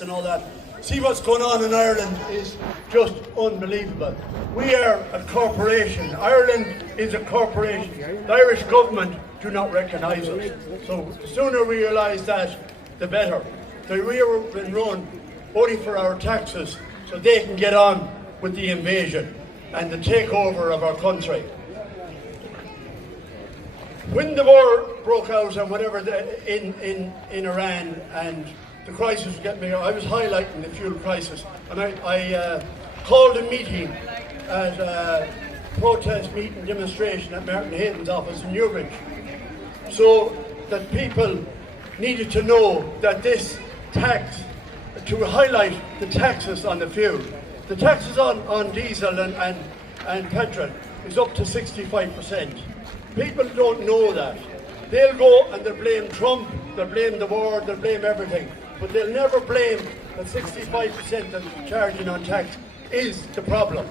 and all that. See what's going on in Ireland is just unbelievable. We are a corporation. Ireland is a corporation. The Irish government do not recognise us. So the sooner we realise that, the better. We have been run only for our taxes so they can get on with the invasion and the takeover of our country. When the war broke out and whatever in Iran and the crisis was getting bigger, I was highlighting the fuel crisis, and I called a meeting at a protest meeting demonstration at Martin Hayden's office in Newbridge, so that people needed to know that this tax, to highlight the taxes on the fuel. The taxes on diesel and petrol is up to 65%. People don't know that. They'll go and they'll blame Trump, they'll blame the war, they'll blame everything, but they'll never blame that 65% of charging on tax is the problem.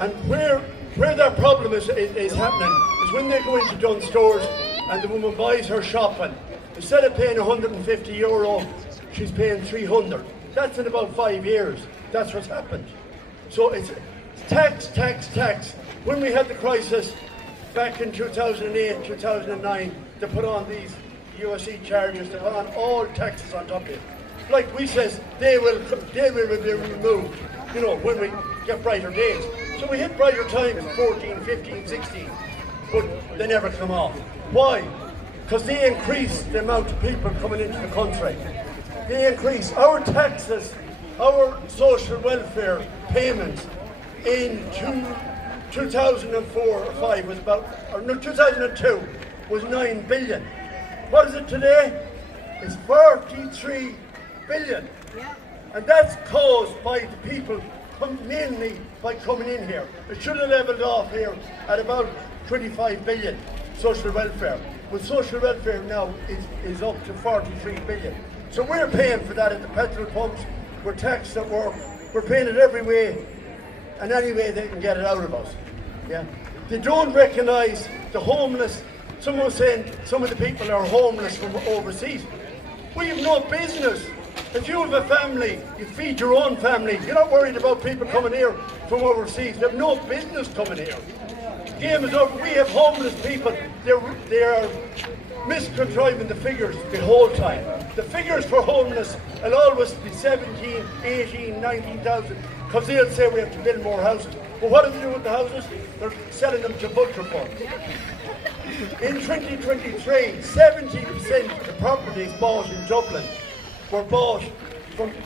And where that problem is happening is when they go into Dunnes stores and the woman buys her shopping. Instead of paying €150, she's paying 300. That's in about 5 years. That's what's happened. So it's tax, tax, tax. When we had the crisis back in 2008, 2009, they put on these USE charges, they put on all taxes on top of it. Like we says, they will be removed, you know, when we get brighter days. So we hit brighter times, 14, 15, 16, but they never come off. Why? Because they increase the amount of people coming into the country. They increase our taxes, our social welfare payments in 2004 or 5 was about, or no, 2002 was 9 billion. What is it today? It's 43 billion. Yeah. And that's caused by the people, mainly by coming in here. It should have levelled off here at about 25 billion social welfare. With social welfare now is up to 43 billion. So we're paying for that at the petrol pumps, we're taxed at work, we're paying it every way and any way they can get it out of us. Yeah. They don't recognise the homeless. Someone was saying some of the people are homeless from overseas. We have no business. If you have a family, you feed your own family. You're not worried about people coming here from overseas. They have no business coming here. The game is over. We have homeless people. They are miscontriving the figures the whole time. The figures for homeless will always be 17, 18, 19,000 because they'll say we have to build more houses. But what do they do with the houses? They're selling them to butcher funds. In 2023, 70% of the properties bought in Dublin were bought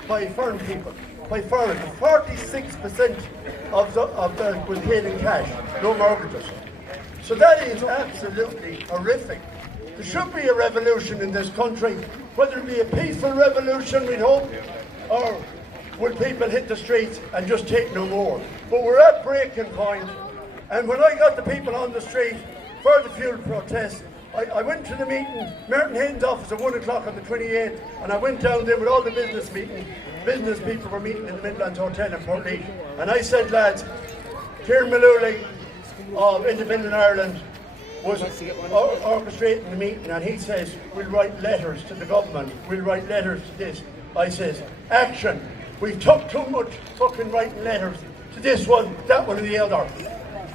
by foreign people, by foreigners. 46% of that was paid in cash, no mortgages. So that is absolutely horrific. There should be a revolution in this country, whether it be a peaceful revolution, we'd hope, or will people hit the streets and just take no more. But we're at breaking point, and when I got the people on the street for the fuel protest, I went to the meeting, Martin Hayden's office at 1 o'clock on the 28th, and I went down there with all the business people were meeting in the Midlands Hotel in Portlaoise. And I said, lads, Kieran Mullooly of Independent Ireland was orchestrating the meeting, and he says, we'll write letters to the government, we'll write letters to this. I says, action. We've took too much fucking writing letters to this one, that one and the other.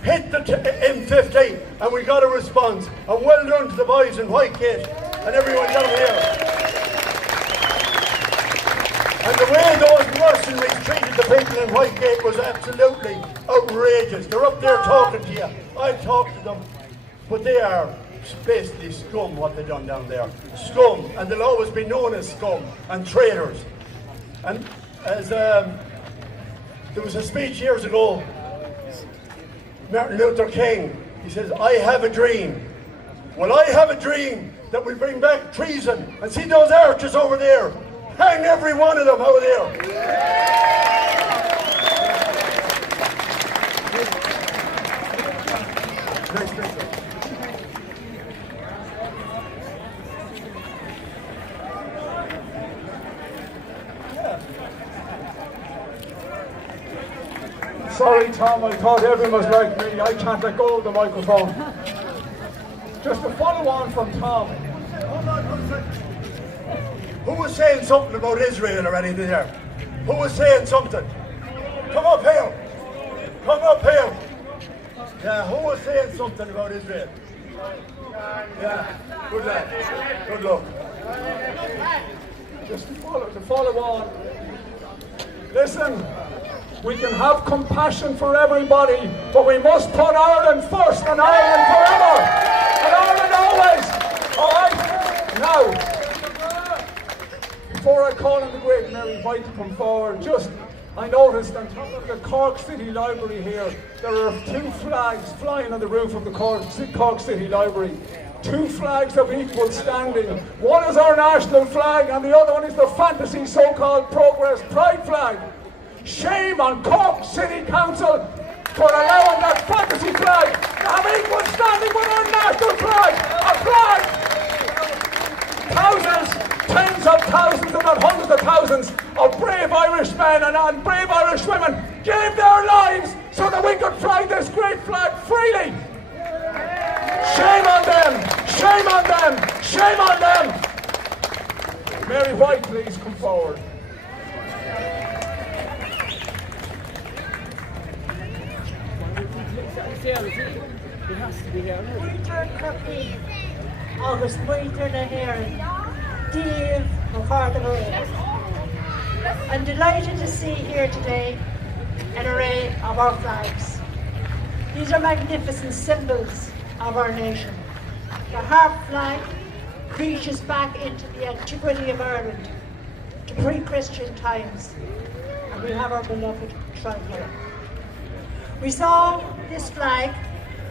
Hit the M50 and we got a response. And well done to the boys in Whitegate and everyone down here. And the way those mercenaries treated the people in Whitegate was absolutely outrageous. They're up there talking to you. I talked to them, but they are basically scum what they've done down there. Scum, and they'll always be known as scum and traitors. And as there was a speech years ago, Martin Luther King, he says, I have a dream. Well, I have a dream that we bring back treason. And see those arches over there? Hang every one of them over there. Next picture. Sorry, Tom, I thought everyone was like me. I can't let go of the microphone. Just to follow on from Tom. Hold on 1 second. Who was saying something about Israel or anything there? Who was saying something? Come up here. Come up here. Yeah, who was saying something about Israel? Yeah, good lad. Good luck. Just to follow on. Listen, we can have compassion for everybody, but we must put Ireland first and Ireland forever. And Ireland always. All right? Now, before I call on the great Mary White to come forward, I noticed on top of the Cork City Library here, there are 2 flags flying on the roof of the Cork City Library. 2 flags of equal standing. One is our national flag and the other one is the fantasy so-called Progress Pride flag. Shame on Cork City Council for allowing that fantasy flag to have equal standing with our national flag. A flag! Thousands, tens of thousands, if not hundreds of thousands of brave Irishmen and brave Irish women gave their lives so that we could fly this great flag freely. Shame on them! Shame on them! Shame on them! Mary White, please come forward. It has to be here. August Muiter na Heron, Dave McCarthy. I'm delighted to see here today an array of our flags. These are magnificent symbols of our nation. The harp flag reaches back into the antiquity of Ireland, to pre-Christian times, and we have our beloved tricolour. We saw this flag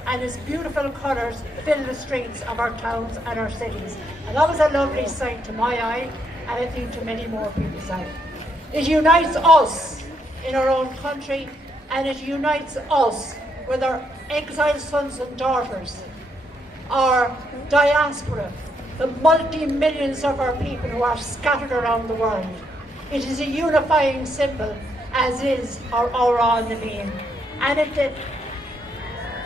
and its beautiful colours fill the streets of our towns and our cities. And that was a lovely sight to my eye, and I think to many more people's eye. It unites us in our own country, and it unites us with our exiled sons and daughters, our diaspora, the multi-millions of our people who are scattered around the world. It is a unifying symbol, as is our Aura on the name. And it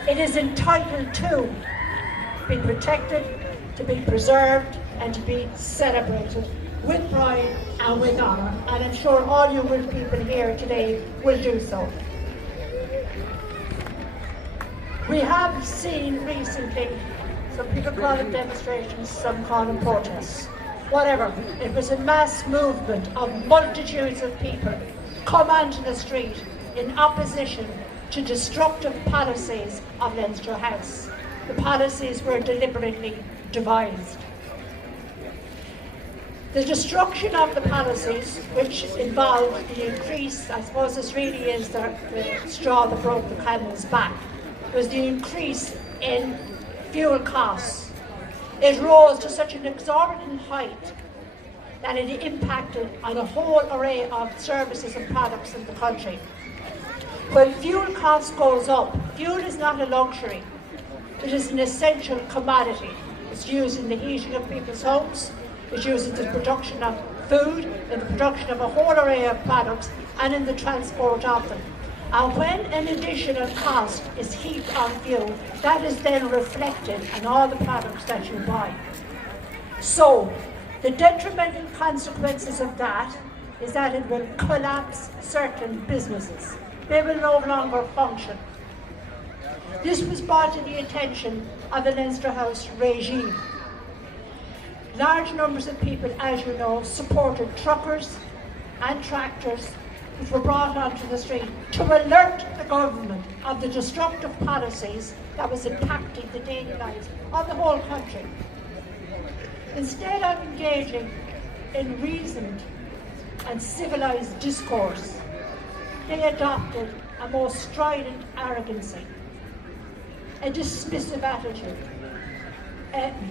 is entitled to be protected, to be preserved, and to be celebrated with pride and with honour. And I'm sure all you good people here today will do so. We have seen recently, some people call it demonstrations, some call them protests. Whatever, it was a mass movement of multitudes of people come onto the street in opposition to destructive policies of Leinster House. The policies were deliberately devised. The destruction of the policies, which involved the increase, I suppose this really is the straw that broke the camel's back, was the increase in fuel costs. It rose to such an exorbitant height that it impacted on a whole array of services and products in the country. When fuel cost goes up, fuel is not a luxury. It is an essential commodity. It's used in the heating of people's homes. It's used in the production of food, in the production of a whole array of products, and in the transport of them. And when an additional cost is heaped on fuel, that is then reflected in all the products that you buy. So, the detrimental consequences of that is that it will collapse certain businesses. They will no longer function. This was brought to the attention of the Leinster House regime. Large numbers of people, as you know, supported truckers and tractors which were brought onto the street to alert the government of the destructive policies that was impacting the daily lives of the whole country. Instead of engaging in reasoned and civilised discourse, they adopted a most strident arrogancy, a dismissive attitude.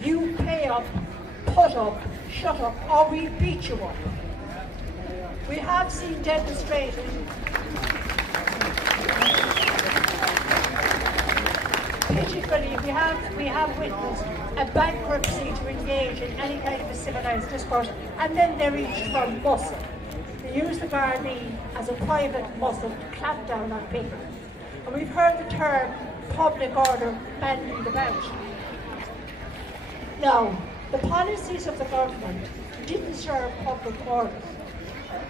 You pay up, put up, shut up, or we beat you up. We have seen demonstrated pitifully, we have witnessed a bankruptcy to engage in any kind of a civilised discourse, and then they reached for muscle. They use the Gardaí as a private muscle to clamp down on people. And we've heard the term public order bandied about. Now, the policies of the government didn't serve public order.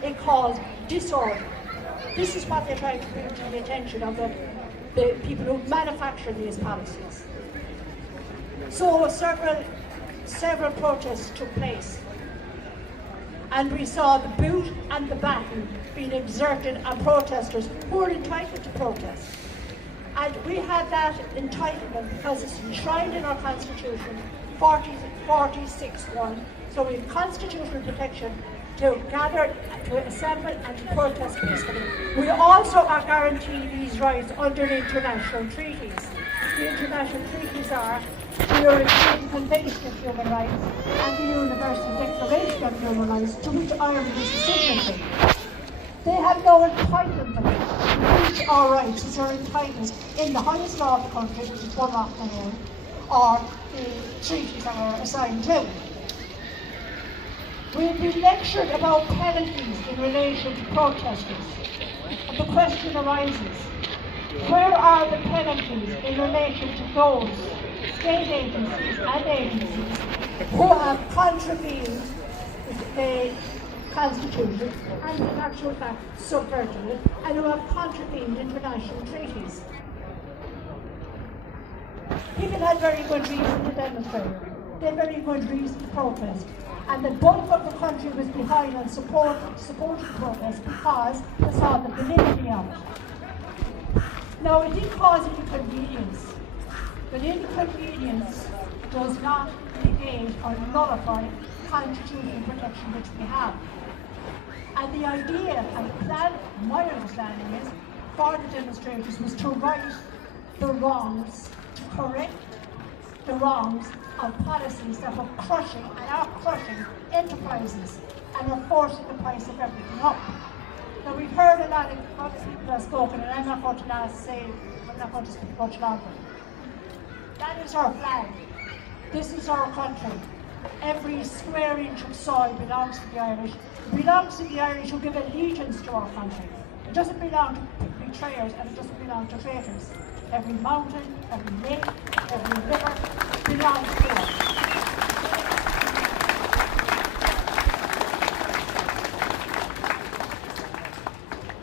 It caused disorder. This is what they're trying to bring to the attention of the people who manufacture these policies. So several protests took place, and we saw the boot and the baton being exerted on protesters who were entitled to protest. And we have that entitlement because it's enshrined in our Constitution, 46.1. So we have constitutional protection to gather, to assemble and to protest peacefully. We also are guaranteed these rights under the international treaties. The international treaties are the European Convention of Human Rights and the Universal Declaration of Human Rights, to which Ireland is a signatory. They have no entitlement to reach our rights which are entitled in the highest law of the country, which is one law or the treaties that are assigned to. We've been lectured about penalties in relation to protesters. And the question arises, where are the penalties in relation to those state agencies and agencies who have contravened the Constitution and in actual fact subverted it, and who have contravened international treaties? People had very good reason to demonstrate. They had very good reason to protest. And the bulk of the country was behind and supported protest because they saw the validity of it. Now, it did cause inconvenience, but inconvenience does not negate or nullify constitutional protection which we have. And the idea and the plan, my understanding is, for the demonstrators was to right the wrongs, to correct the wrongs of policies that were crushing and are crushing enterprises and are forcing the price of everything up. Now, we've heard a lot of other people have spoken, and I'm not going to speak much longer. That is our flag. This is our country. Every square inch of soil belongs to the Irish. It belongs to the Irish who give allegiance to our country. It doesn't belong to betrayers, and it doesn't belong to traitors. Every mountain, every lake, every river belongs to us.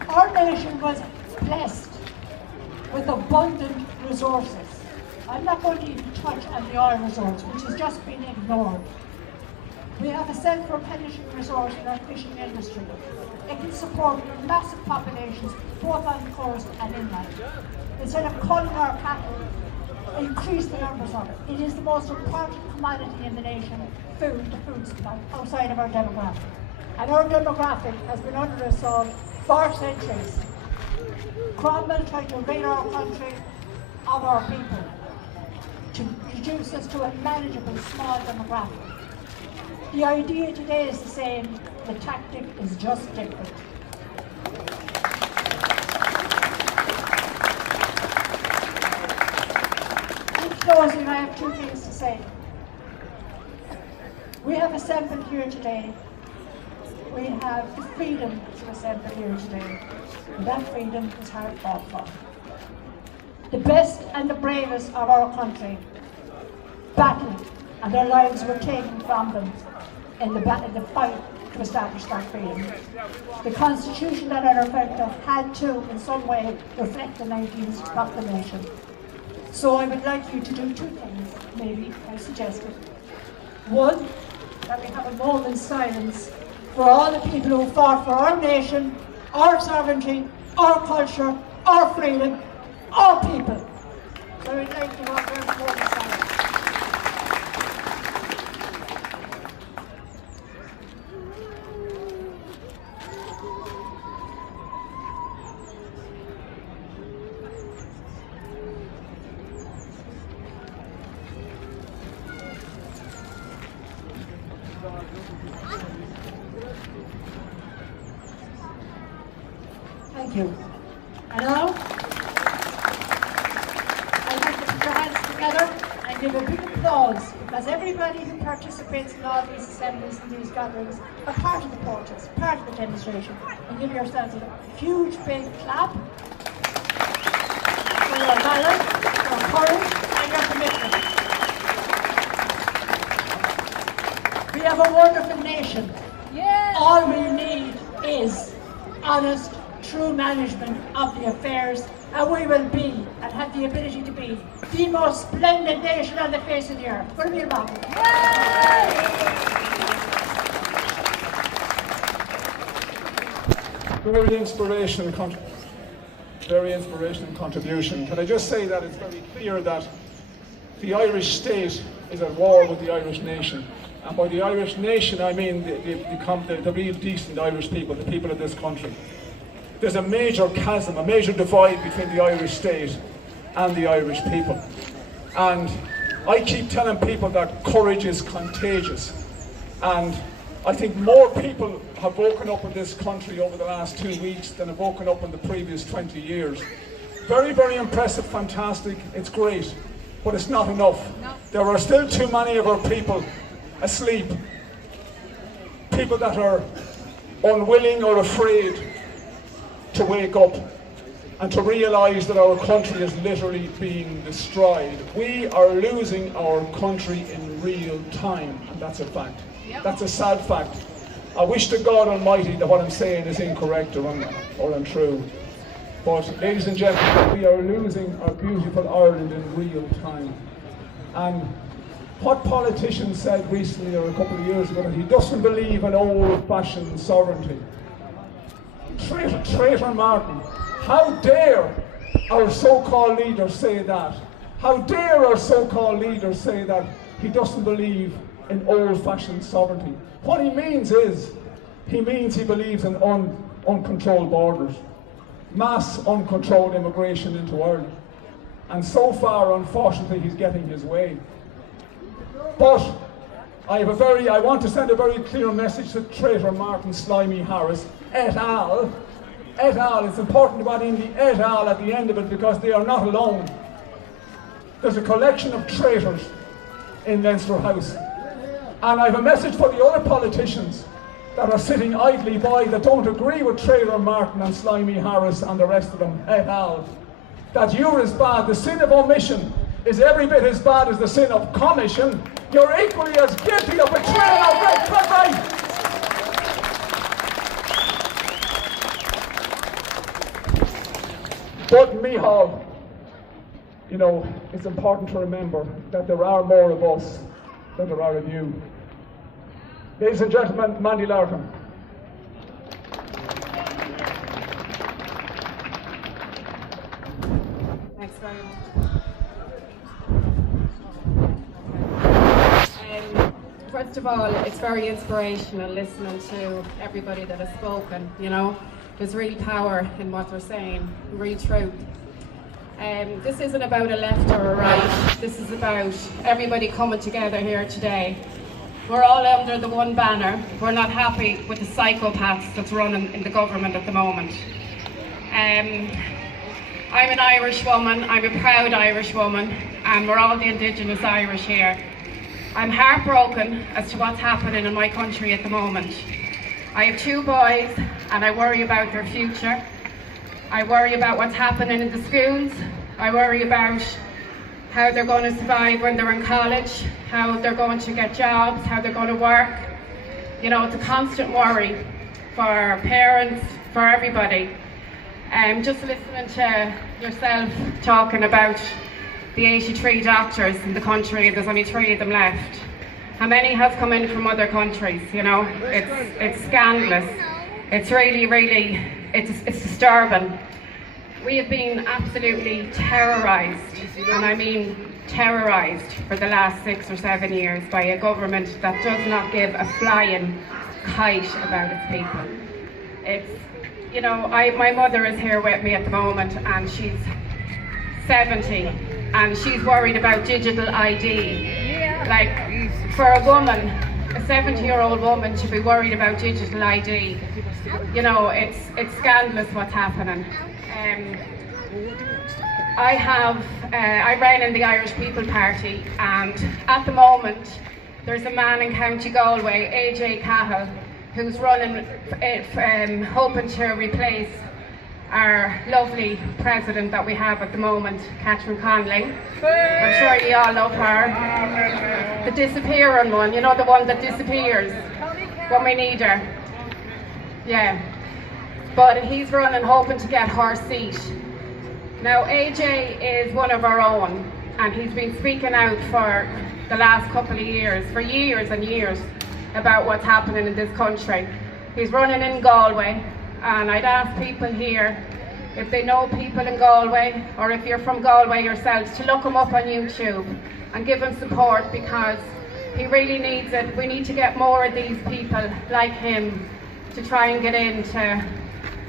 Our nation was blessed with abundant resources. I'm not going to even touch on the oil resource, which has just been ignored. We have a self-replenishing resource in our fishing industry. It can support massive populations, both on the coast and inland. Instead of culling our cattle, increase the numbers of it. It is the most important commodity in the nation, food, the food supply, outside of our demographic. And our demographic has been under assault for centuries. Cromwell tried to rid our country of our people, to reduce us to a manageable small demographic. The idea today is the same, the tactic is just different. In closing, I have two things to say. We have assembled here today. We have the freedom to assemble here today. And that freedom is hard fought for. The best and the bravest of our country battled, and their lives were taken from them in the fight to establish that freedom. The Constitution that I referred to had to, in some way, reflect the 19th Proclamation. So I would like you to do two things, maybe, I suggested. One, that we have a moment's silence for all the people who fought for our nation, our sovereignty, our culture, our freedom, all people. So I would like to have a moment's silence. Thank you. And now, I'd like to put your hands together and give a big applause, because everybody who participates in all these assemblies and these gatherings are part of the protest, part of the demonstration. And give yourselves a huge big clap for your valour, your courage, and your commitment. We have a wonderful nation. Yes. All we need is honest, true management of the affairs, and we will be, and have the ability to be, the most splendid nation on the face of the earth. What are you about? Very inspirational contribution. Can I just say that it's very clear that the Irish state is at war with the Irish nation. And by the Irish nation, I mean the real decent Irish people, the people of this country. There's a major chasm, a major divide between the Irish state and the Irish people. And I keep telling people that courage is contagious. And I think more people have woken up in this country over the last 2 weeks than have woken up in the previous 20 years. Very, very impressive, fantastic, it's great, but it's not enough. No. There are still too many of our people asleep. People that are unwilling or afraid to wake up and to realise that our country is literally being destroyed. We are losing our country in real time, and that's a fact. That's a sad fact. I wish to God Almighty that what I'm saying is incorrect or untrue. But ladies and gentlemen, we are losing our beautiful Ireland in real time. And what politician said recently or a couple of years ago that he doesn't believe in old-fashioned sovereignty? Traitor Martin, how dare our so-called leader say that? How dare our so-called leader say that he doesn't believe in old-fashioned sovereignty? What he means is, he believes in uncontrolled borders, mass uncontrolled immigration into Ireland. And so far, unfortunately, he's getting his way. But I want to send a very clear message to traitor Martin Slimy Harris, et al. Et al. It's important to add in the et al. At the end of it because they are not alone. There's a collection of traitors in Leinster House. And I have a message for the other politicians that are sitting idly by that don't agree with Traitor Martin and Slimy Harris and the rest of them, et al. That you're as bad. The sin of omission is every bit as bad as the sin of commission. You're equally as guilty of betrayal of great country. But Micheál, you know, it's important to remember that there are more of us than there are of you. Ladies and gentlemen, Mandy Larkin. Thanks very much. First of all, it's very inspirational listening to everybody that has spoken, you know. There's real power in what they're saying, real truth. This isn't about a left or a right. This is about everybody coming together here today. We're all under the one banner. We're not happy with the psychopaths that's running in the government at the moment. I'm an Irish woman. I'm a proud Irish woman, and we're all the Indigenous Irish here. I'm heartbroken as to what's happening in my country at the moment. I have 2 boys, and I worry about their future. I worry about what's happening in the schools. I worry about how they're going to survive when they're in college, how they're going to get jobs, how they're going to work. You know, it's a constant worry for parents, for everybody. Just listening to yourself talking about the 83 doctors in the country, and there's only 3 of them left. How many have come in from other countries, you know? It's scandalous. It's really, it's disturbing. We have been absolutely terrorised, and I mean terrorised for the last 6 or 7 years by a government that does not give a flying kite about its people. It's, you know, my mother is here with me at the moment, and she's 70, and she's worried about digital ID. Like, for a woman, a 70-year-old woman should be worried about digital ID. You know, it's scandalous what's happening. I ran in the Irish People Party, and at the moment there's a man in County Galway, AJ Cahill, who's running, hoping to replace our lovely president that we have at the moment, Catherine Conley. I'm sure you all love her. The disappearing one, you know, the one that disappears when we need her. Yeah. But he's running hoping to get her seat. Now AJ is one of our own, and he's been speaking out for the last couple of years, for years and years, about what's happening in this country. He's running in Galway, and I'd ask people here, if they know people in Galway, or if you're from Galway yourselves, to look him up on YouTube and give him support, because he really needs it. We need to get more of these people like him to try and get in to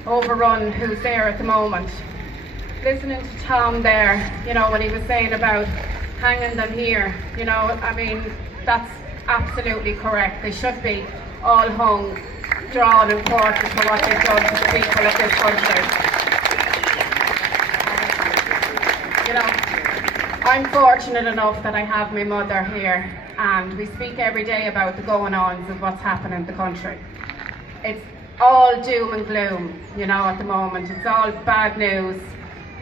overrun who's there at the moment. Listening to Tom there, you know, when he was saying about hanging them here, you know, I mean, that's absolutely correct. They should be all hung, drawn and quartered for what they've done to the people of this country. You know, I'm fortunate enough that I have my mother here, and we speak every day about the going-ons of what's happening in the country. It's all doom and gloom, you know, at the moment. It's all bad news.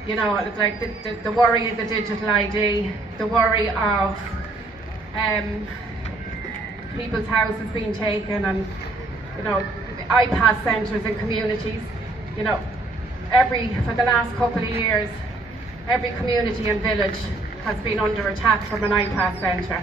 You know, it's like the worry of the digital ID, the worry of people's houses being taken, and, you know, iPass centres in communities. You know, for the last couple of years, every community and village has been under attack from an iPass centre.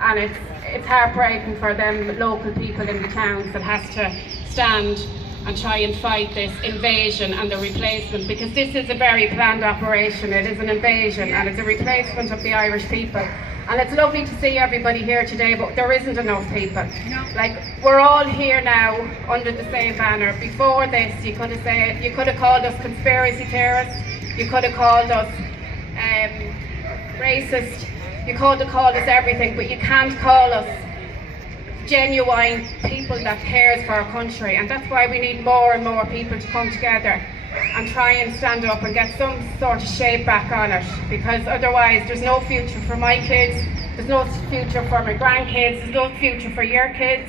And it's heartbreaking for them local people in the towns that has to stand and try and fight this invasion and the replacement, because this is a very planned operation. It is an invasion and it's a replacement of the Irish people. And it's lovely to see everybody here today, but there isn't enough people. No. Like, we're all here now under the same banner. Before this, you could have called us conspiracy theorists, you could have called us racist, you could have called us everything, but you can't call us genuine people that cares for our country. And that's why we need more and more people to come together and try and stand up and get some sort of shape back on it, because otherwise there's no future for my kids, there's no future for my grandkids, there's no future for your kids.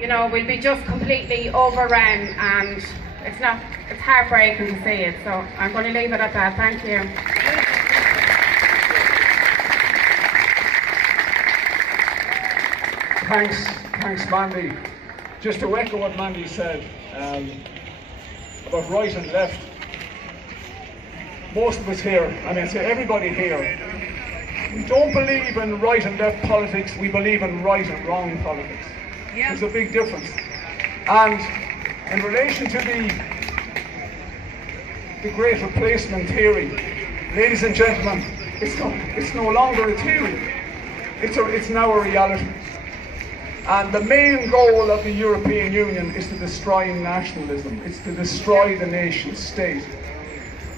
You know, we'll be just completely overrun, and it's heartbreaking to see it. So I'm going to leave it at that. Thank you. Thanks, Mandy. Just to echo what Mandy said about right and left, most of us here, I mean, say everybody here, we don't believe in right and left politics, we believe in right and wrong politics. Yeah. There's a big difference. And in relation to the great replacement theory, ladies and gentlemen, it's no longer a theory, it's now a reality. And the main goal of the European Union is to destroy nationalism. It's to destroy the nation state.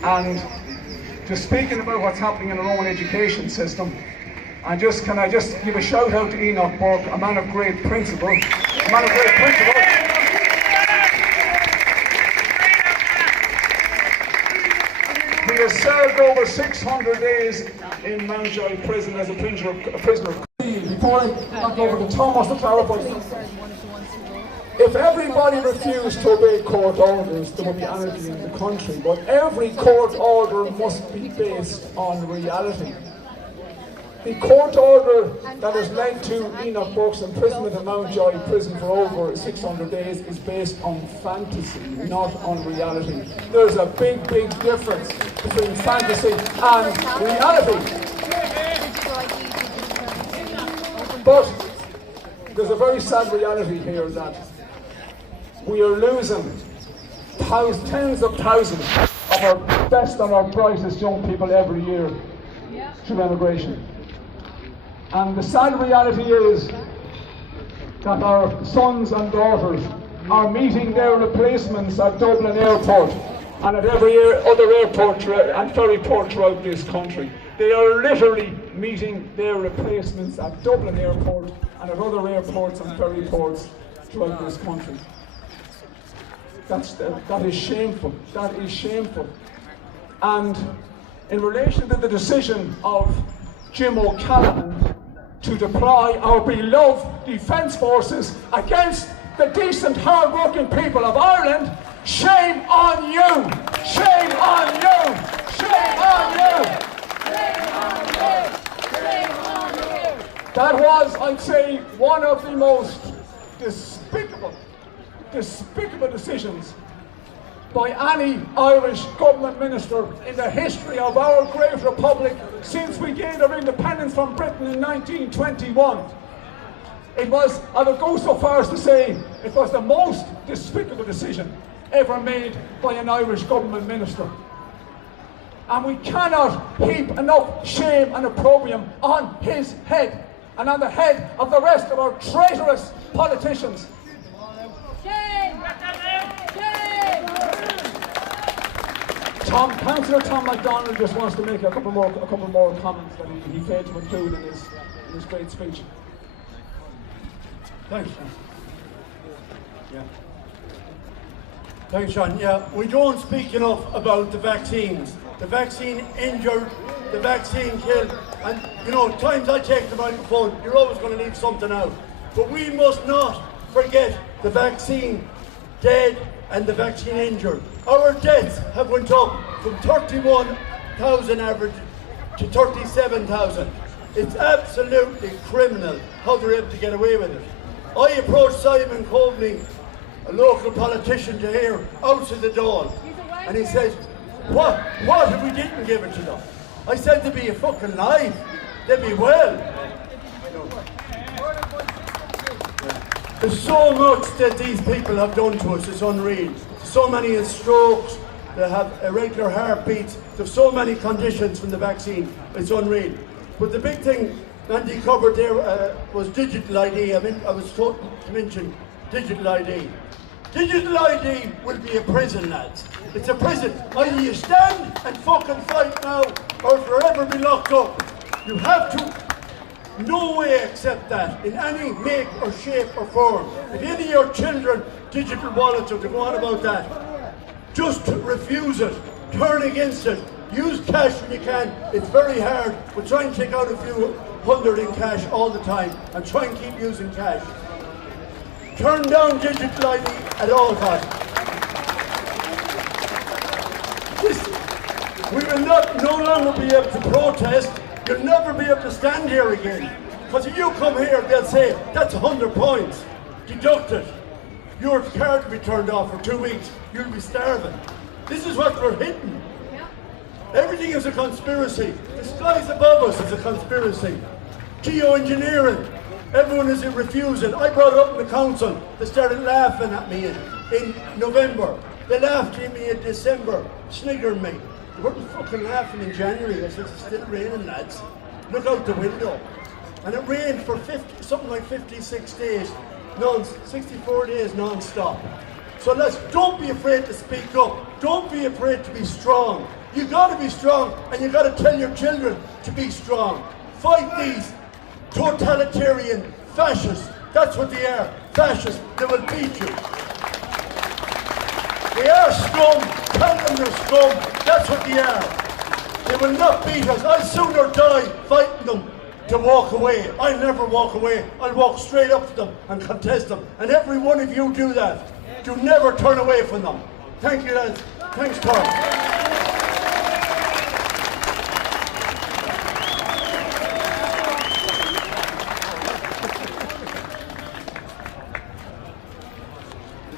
And just speaking about what's happening in our own education system, can I just give a shout out to Enoch Burke, a man of great principle. He has served over 600 days in Mountjoy prison as a prisoner of. Before I back over to Thomas to clarify, if everybody refused to obey court orders, there would be anarchy in the country. But every court order must be based on reality. The court order that has led to Enoch Burke's imprisonment in Mountjoy prison for over 600 days is based on fantasy, not on reality. There's a big difference between fantasy and reality. But there's a very sad reality here that we are losing tens of thousands of our best and our brightest young people every year through emigration. And the sad reality is that our sons and daughters are meeting their replacements at Dublin Airport and at every other airport and ferry port throughout this country. They are literally meeting their replacements at Dublin Airport and at other airports and ferry ports throughout this country. That is shameful. That is shameful. And in relation to the decision of Jim O'Callaghan to deploy our beloved Defence Forces against the decent, hard-working people of Ireland, shame on you! Shame that was, I'd say, one of the most despicable decisions by any Irish government minister in the history of our great republic since we gained our independence from Britain in 1921. It was, I would go so far as to say, it was the most despicable decision ever made by an Irish government minister. And we cannot heap enough shame and opprobrium on his head and on the head of the rest of our traitorous politicians. Shame! Shame! Councillor Tom McDonnell just wants to make a couple more comments that he failed to include in his great speech. Thanks, Sean. Yeah. Thanks, Sean. Yeah, we don't speak enough about the vaccines. The vaccine injured, the vaccine killed, and you know, times I take the microphone, you're always going to leave something out. But we must not forget the vaccine dead and the vaccine injured. Our deaths have went up from 31,000 average to 37,000. It's absolutely criminal how they're able to get away with it. I approached Simon Coveney, a local politician to here, outside the door, and he says, what if we didn't give it to them? I said, they'd be a fucking lie. They'd be well. There's so much that these people have done to us, it's unreal. So many in strokes, they have irregular heartbeats, there's so many conditions from the vaccine, it's unreal. But the big thing Mandy covered there was digital ID. I was told to mention digital ID. Digital ID will be a prison, lads. It's a prison. Either you stand and fucking fight now, or forever be locked up. You have to no way accept that in any make or shape or form. If any of your children, digital wallets, or to go on about that, just refuse it, turn against it, use cash when you can. It's very hard, but try and take out a few hundred in cash all the time and try and keep using cash. Turn down digital ID at all costs. We will no longer be able to protest. You'll never be able to stand here again. Because if you come here, they'll say, that's 100 points. Deducted. Your card will be turned off for 2 weeks. You'll be starving. This is what we're hitting. Everything is a conspiracy. The skies above us is a conspiracy. Geoengineering. Everyone is refusing. I brought it up in the council. They started laughing at me in November. They laughed at me in December, sniggering me. They weren't fucking laughing in January. I said, it's still raining, lads. Look out the window. And it rained for something like 56 days, 64 days non-stop. So let's, don't be afraid to speak up. Don't be afraid to be strong. You gotta be strong, and you gotta tell your children to be strong. Fight these totalitarian fascists. That's what they are, fascists. They will beat you. They are scum. Tell them they're scum. That's what they are. They will not beat us. I'd sooner die fighting them to walk away. I'll never walk away. I'll walk straight up to them and contest them. And every one of you do that. Do never turn away from them. Thank you, lads. Thanks, Tom.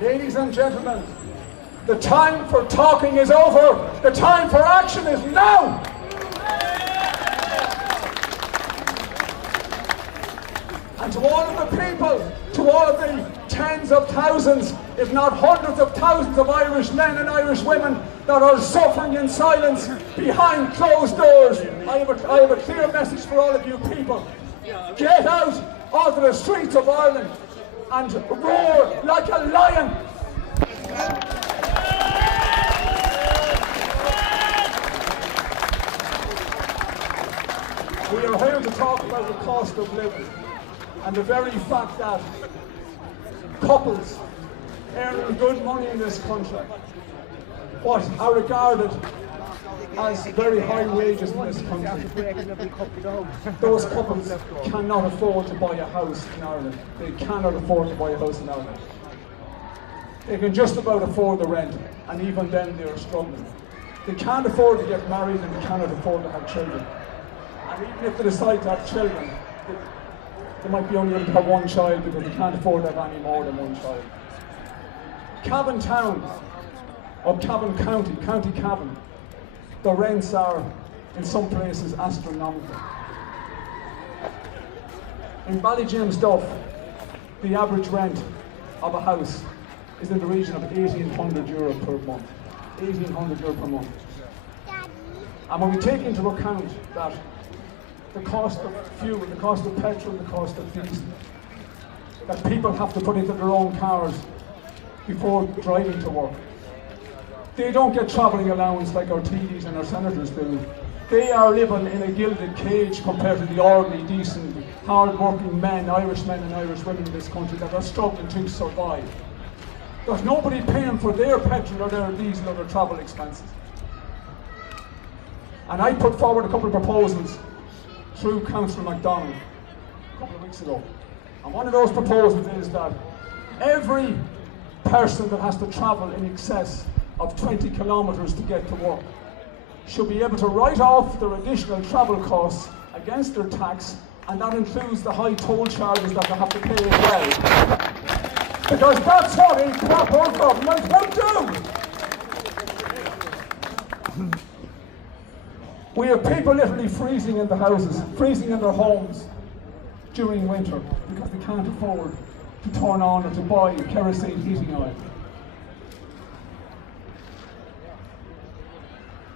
Ladies and gentlemen, the time for talking is over. The time for action is now. And to all of the people, to all of the tens of thousands, if not hundreds of thousands of Irish men and Irish women that are suffering in silence behind closed doors, I have a clear message for all of you people. Get out onto the streets of Ireland and roar like a lion. We are here to talk about the cost of living and the very fact that couples earning good money in this country, what are regarded as very high wages in this country, those couples cannot afford to buy a house in Ireland. They cannot afford to buy a house in Ireland. They can just about afford the rent, and even then they are struggling. They can't afford to get married, and they cannot afford to have children. And even if they decide to have children, They might be only able to have one child because they can't afford to have any more than one child. Cavan Town, or Cavan County, County Cavan, the rents are, in some places, astronomical. In Ballyjamesduff, the average rent of a house is in the region of €1,800 per month. €1,800 per month. And when we take into account that the cost of fuel, the cost of petrol, the cost of diesel, that people have to put into their own cars before driving to work. They don't get travelling allowance like our TDs and our senators do. They are living in a gilded cage compared to the ordinary, decent, hard-working men, Irish men and Irish women in this country that are struggling to survive. There's nobody paying for their petrol or their diesel or their travel expenses. And I put forward a couple of proposals through Councillor McDonnell a couple of weeks ago. And one of those proposals is that every person that has to travel in excess of 20 kilometres to get to work should be able to write off their additional travel costs against their tax, and that includes the high toll charges that they have to pay as well. Because that's what a proper government will do. We have people literally freezing in the houses, freezing in their homes during winter because they can't afford to turn on or to buy kerosene heating oil.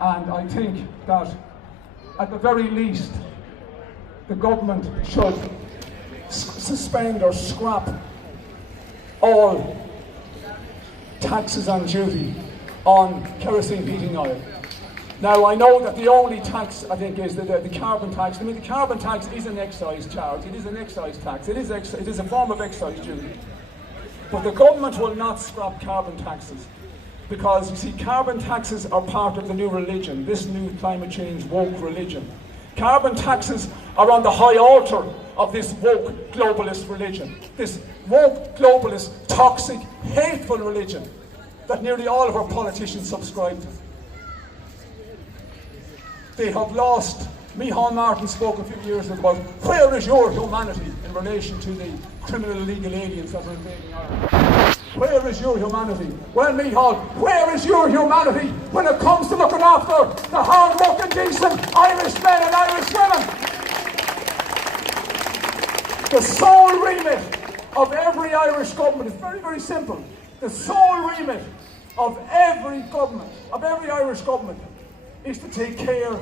And I think that at the very least the government should suspend or scrap all taxes and duty on kerosene heating oil. Now, I know that the only tax, I think, is the carbon tax. I mean, the carbon tax is an excise charge. It is an excise tax. It is a form of excise duty. But the government will not scrap carbon taxes. Because, you see, carbon taxes are part of the new religion, this new climate change woke religion. Carbon taxes are on the high altar of this woke globalist religion. This woke, globalist, toxic, hateful religion that nearly all of our politicians subscribe to. They have lost. Micheál Martin spoke a few years ago about where is your humanity in relation to the criminal illegal aliens that are invading Ireland. Where is your humanity? Well, Micheál, where is your humanity when it comes to looking after the hard-working, decent Irish men and Irish women? The sole remit of every Irish government is very, very simple. The sole remit of every government, of every Irish government, is to take care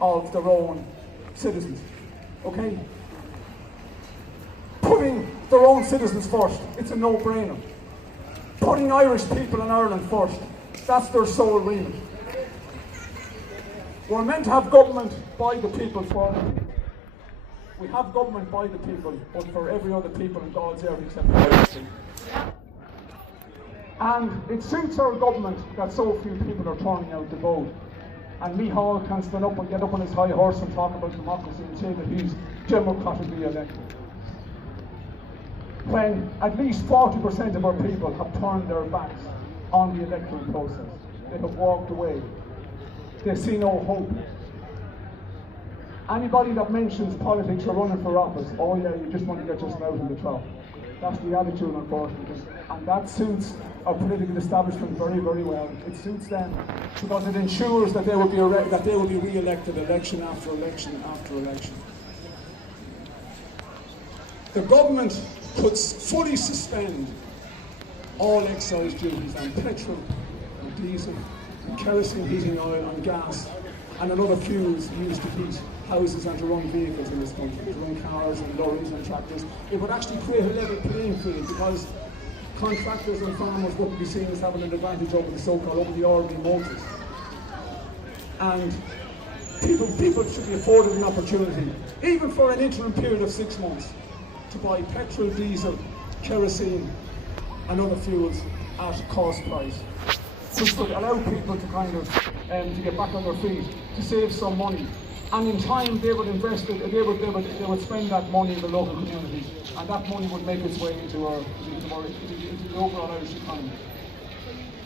of their own citizens. Okay? Putting their own citizens first, it's a no-brainer. Putting Irish people in Ireland first, that's their sole remit. We're meant to have government by the people for them. We have government by the people, but for every other people in God's earth except for Irish people. And it suits our government that so few people are turning out to vote. And Micheál can stand up and get up on his high horse and talk about democracy and say that he's democratically elected. When at least 40% of our people have turned their backs on the electoral process. They have walked away. They see no hope. Anybody that mentions politics or running for office, oh yeah, you just want to get yourself out in the trough. That's the attitude, unfortunately. And that suits our political establishment very, very well. It suits them because it ensures that they will be re-elected election after election after election. The government could fully suspend all excise duties on petrol, on diesel, on kerosene heating oil, on gas, and on other fuels used to heat houses and to run vehicles in this country, to run cars and lorries and tractors. It would actually create a level playing field because contractors and farmers wouldn't be seen as having an advantage over the so-called, over the ordinary motorists. And people should be afforded an opportunity, even for an interim period of 6 months, to buy petrol, diesel, kerosene and other fuels at cost price, which would allow people to kind of to get back on their feet, to save some money. And in time they would invest it, they would spend that money in the local communities, and that money would make its way into the overall Irish economy.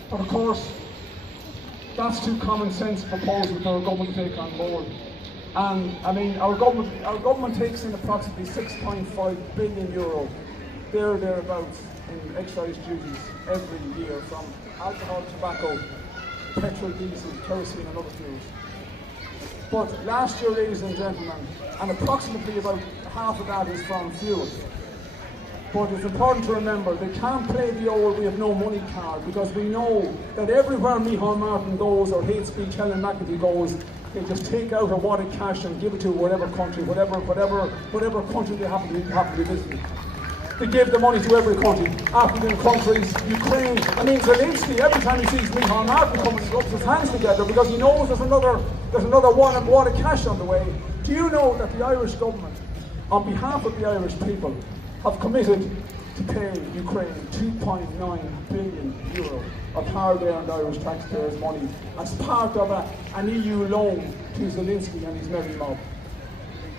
But of course, that's too common sense proposal for a government to take on board. And I mean, our government takes in approximately 6.5 billion euro, thereabouts, in excise duties every year from alcohol, tobacco, petrol, diesel, kerosene and other fuels. But last year, ladies and gentlemen, and approximately about half of that is from fuel. But it's important to remember, they can't play the old "we have no money" card, because we know that everywhere Micheál Martin goes or Hate Speech Helen McAfee goes, they just take out a wad of cash and give it to whatever country, whatever country they happen to be visiting. They give the money to every country, African countries, Ukraine. I mean, Zelensky, every time he sees Micheál Martin coming, he rubs his hands together because he knows there's another wad of cash on the way. Do you know that the Irish government, on behalf of the Irish people, have committed to pay Ukraine 2.9 billion euro of hard-earned Irish taxpayers' money as part of an EU loan to Zelensky and his merry mob?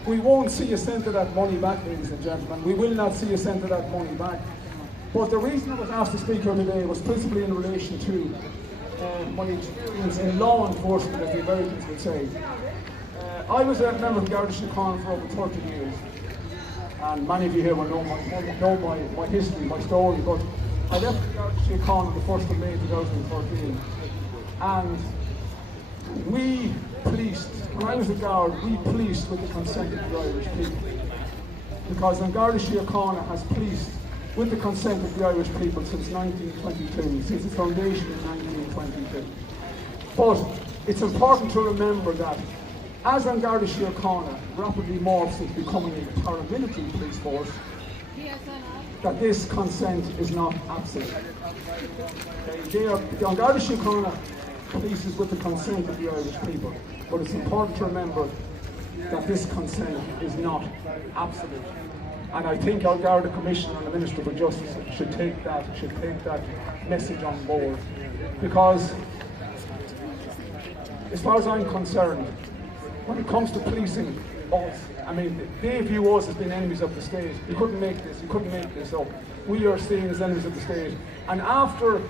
We won't see a cent of that money back, ladies and gentlemen. We will not see a cent of that money back. But the reason I was asked to speak here today was principally in relation to my experience in law enforcement, as the Americans would say. I was a member of the Garda Síochána for over 30 years. And many of you here will know my history, my story, but I left the Garda Síochána on the 1st of May 2013. And we policed, when I was a guard, we policed with the consent of the Irish people. Because the Garda Síochána has policed with the consent of the Irish people since 1922, since its foundation in 1922. But it's important to remember that as an Garda Síochána rapidly morphs into becoming a paramilitary police force, that this consent is not absolute. The Garda Síochána polices with the consent of the Irish people, but it's important to remember that this consent is not absolute. And I think our Garda Commissioner and the Minister for Justice should take that message on board, because as far as I'm concerned, when it comes to policing us, I mean, they view us as being enemies of the state. You couldn't make this up. We are seen as enemies of the state. And after,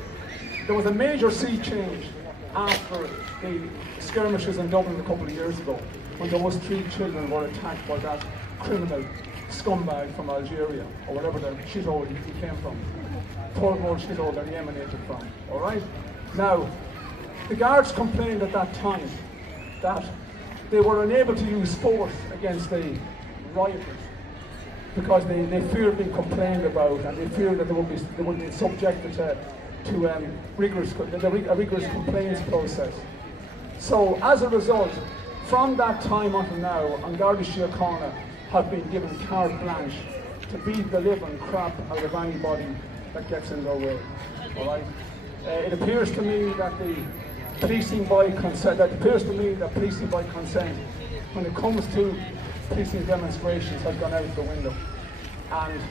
there was a major sea change after the skirmishes in Dublin a couple of years ago, when those 3 children were attacked by that criminal scumbag from Algeria, or whatever the shithole he came from. Third world shithole that he emanated from, all right? Now, the guards complained at that time that they were unable to use force against the rioters because they feared being complained about, and they feared that they would be subjected to a rigorous complaints process. So as a result, from that time until now, An Garda Síochána have been given carte blanche to beat the living crap out of anybody that gets in their way. All right? It appears to me that policing by consent, when it comes to policing demonstrations, has gone out the window. And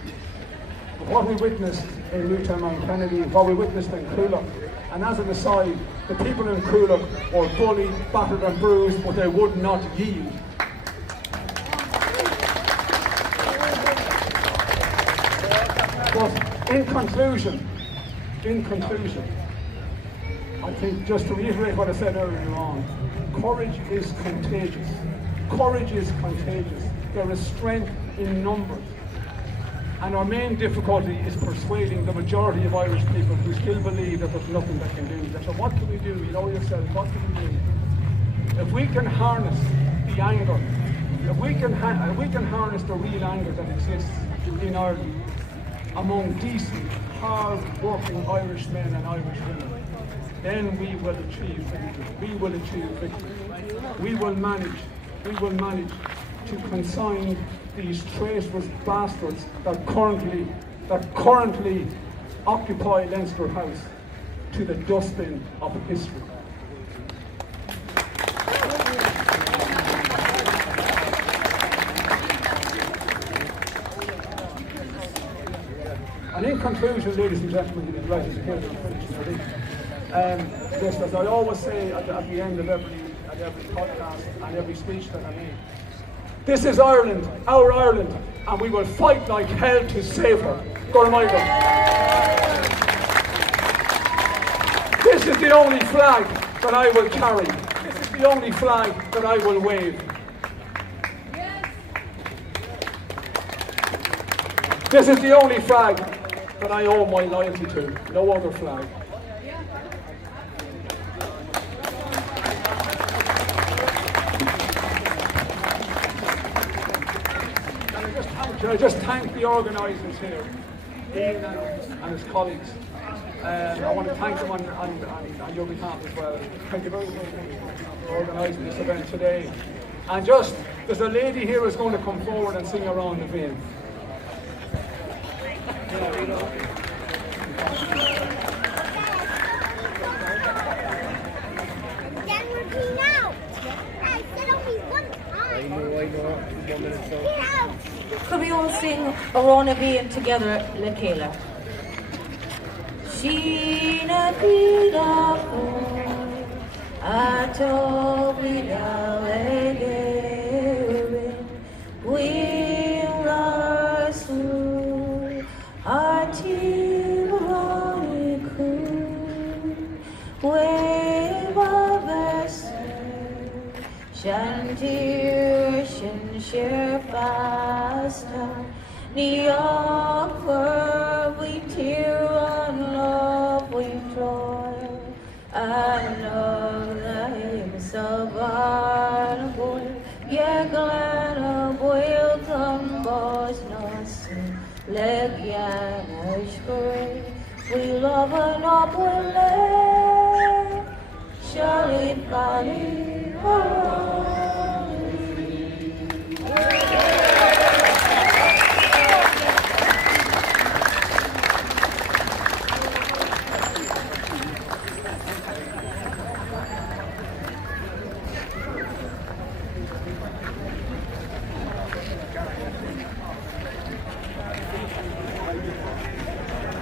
what we witnessed in Newtown Mount Kennedy, what we witnessed in Coolock, and as an aside, the people in Coolock were bullied, battered and bruised, but they would not yield. But in conclusion, I think, just to reiterate what I said earlier on, courage is contagious. Courage is contagious. There is strength in numbers. And our main difficulty is persuading the majority of Irish people who still believe that there's nothing they can do. So what can we do? You know yourself, what can we do? If we can harness the anger, if we can harness the real anger that exists in Ireland among decent, hard-working Irish men and Irish women, then we will achieve victory. We will achieve victory. We will manage to consign these traitorous bastards that currently occupy Leinster House to the dustbin of history. And in conclusion, ladies and gentlemen, you'll be delighted to hear that I'm finished already. Just as I always say at the end of every podcast and every speech that I make, this is Ireland, our Ireland, and we will fight like hell to save her. Gormaida. This is the only flag that I will carry. This is the only flag that I will wave. This is the only flag that I owe my loyalty to, no other flag. Can I just thank the organisers here, Ian and his colleagues. I want to thank them on your behalf as well. Thank you very much for organising this event today. And just, there's a lady here who's going to come forward and sing around the vein. Could we all sing Around a Vein together, Lekela? Sheena Pina Po, Ato Vida Legerin, Will Rasu, Arti Roniku, Weva Veser, Shantir Shinshir Fasta, Niyakwer, we tear on love, we toil. I know the hymns of our boy, Yaglana boil combos nothing, Legiana spray. We love an opulent, shall it valley,